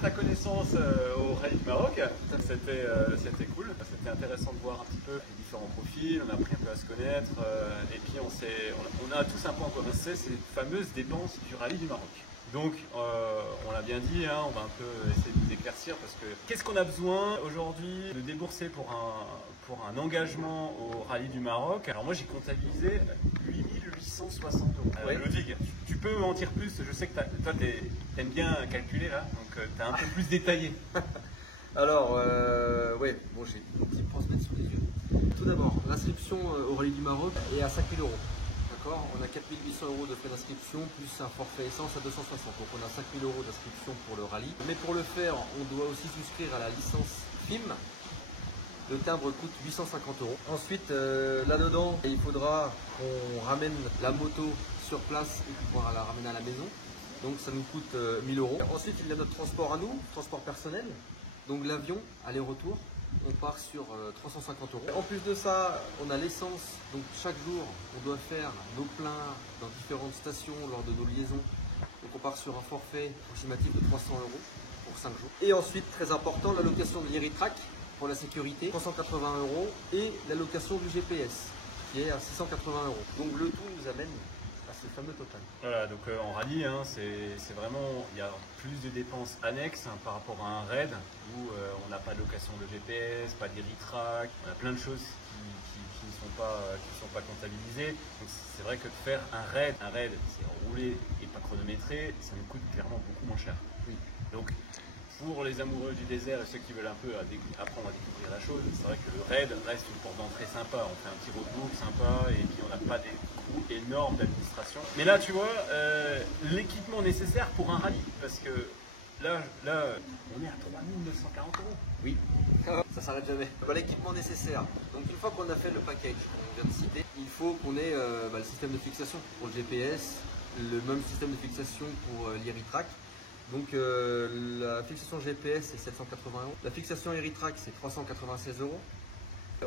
fait ta connaissance au Rallye du Maroc. C'était cool. C'était intéressant de voir un petit peu les différents profils. On a appris un peu à se connaître. Et puis on a tous un point en commun. C'est ces fameuses dépenses du Rallye du Maroc. Donc, on l'a bien dit, hein, on va un peu essayer de vous éclaircir parce que qu'est-ce qu'on a besoin aujourd'hui de débourser pour un engagement au Rallye du Maroc? Alors moi, j'ai comptabilisé 8860 €. Ouais. Ludwig, tu peux m'en dire plus? Je sais que toi, t'aimes bien calculer là, donc tu as un peu plus détaillé. Alors, ouais, bon, j'ai une petite prospect sous les yeux. Tout d'abord, l'inscription au Rallye du Maroc est à 5 000 €. D'accord, on a 4 800 € de frais d'inscription plus un forfait essence à 260. Donc on a 5 000 € d'inscription pour le rallye. Mais pour le faire, on doit aussi souscrire à la licence FIM. Le timbre coûte 850 €. Ensuite, là-dedans, il faudra qu'on ramène la moto sur place et qu'on pourra la ramener à la maison. Donc ça nous coûte 1 000 €. Ensuite, il y a notre transport à nous, transport personnel. Donc l'avion, aller-retour, on part sur 350 €. En plus de ça, on a l'essence. Donc chaque jour, on doit faire nos pleins dans différentes stations lors de nos liaisons. Donc on part sur un forfait approximatif de 300 € pour 5 jours. Et ensuite, très important, la location de l'Héritrac pour la sécurité, 380 € et la location du GPS qui est à 680 €. Donc le tout nous amène à ce fameux total. Voilà, donc en rallye, hein, c'est vraiment, il y a plus de dépenses annexes hein, par rapport à un raid où on n'a pas de location de GPS, pas d'Héritrac, on a plein de choses qui ne sont pas comptabilisées. Donc c'est vrai que de faire un raid, c'est roulé et pas chronométré, ça nous coûte clairement beaucoup moins cher. Oui. Donc pour les amoureux du désert et ceux qui veulent un peu apprendre à découvrir la chose, c'est vrai que le raid reste une porte d'entrée sympa. On fait un petit roadbook sympa et puis on n'a pas des coûts énormes d'administration. Mais là, tu vois, l'équipement nécessaire pour un rallye, parce que là on est à 3 940 €. Oui, ça s'arrête jamais. L'équipement nécessaire. Donc une fois qu'on a fait le package qu'on vient de citer, il faut qu'on ait le système de fixation pour le GPS, le même système de fixation pour l'Héritrac. Donc la fixation GPS c'est 780 €, la fixation Héritrac c'est 396 €.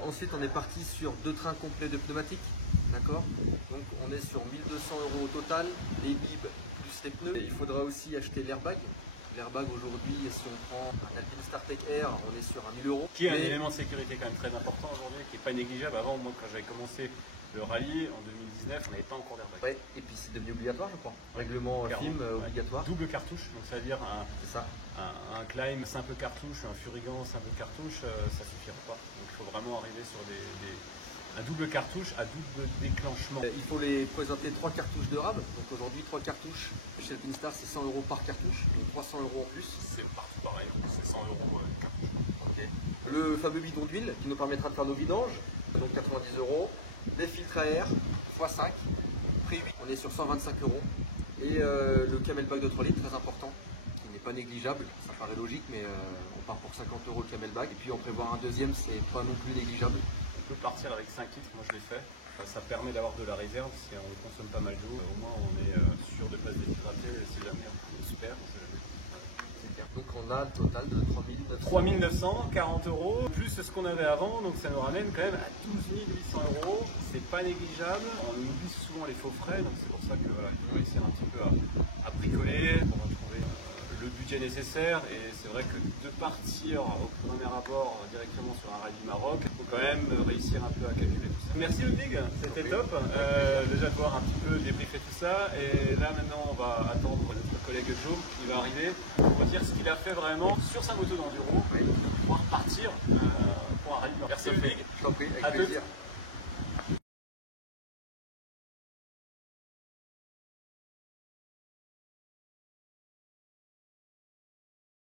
Ensuite on est parti sur 2 trains complets de pneumatiques, d'accord. Donc on est sur 1 200 € au total, les bibs plus les pneus. Il faudra aussi acheter l'airbag. L'airbag aujourd'hui, si on prend un Alpine StarTech Air, on est sur 1 000 €. Qui est un élément de sécurité quand même très important aujourd'hui, qui n'est pas négligeable. Avant, moi quand j'avais commencé le rallye en 2019, on n'avait pas encore d'airbag. Ouais, et puis c'est devenu obligatoire je crois. Règlement FIM obligatoire. Double cartouche, donc ça veut dire ça. un climb simple cartouche, un furigan simple cartouche, ça suffira pas. Donc il faut vraiment arriver sur un double cartouche à double déclenchement. Il faut les présenter 3 cartouches de rab. Donc aujourd'hui 3 cartouches chez Alpine Star c'est 100 € par cartouche, donc 300 € en plus. C'est partout pareil, c'est 100 € cartouche. Okay. Le fameux bidon d'huile qui nous permettra de faire nos vidanges, donc 90 €. Les filtres à air x5, prix 8, on est sur 125 €. Et le camelback de 3 litres, très important, qui n'est pas négligeable, ça paraît logique, mais on part pour 50 € le camelback. Et puis en prévoir un deuxième, c'est pas non plus négligeable. On peut partir avec 5 litres, moi je l'ai fait. Ça permet d'avoir de la réserve, si on consomme pas mal d'eau, au moins on est sûr de ne pas se déshydrater, si jamais on se perd, on sait jamais. Donc on a le total de 3 940 €, plus ce qu'on avait avant, donc ça nous ramène quand même à 12 800 €. C'est pas négligeable, on oublie souvent les faux frais, donc c'est pour ça que voilà, il faut réussir un petit peu à bricoler pour retrouver le budget nécessaire. Et c'est vrai que de partir au premier abord directement sur un rallye du Maroc, il faut quand même réussir un peu à calculer tout ça. Merci Ludwig, c'était top. Déjà de voir un petit peu débriefer tout ça. Et là maintenant on va attendre notre collègue Joe qui va arriver pour dire ce qu'il a fait vraiment sur sa moto d'enduro pour pouvoir partir pour un rallye. Merci Ludwig. Je t'en prie, avec à plaisir.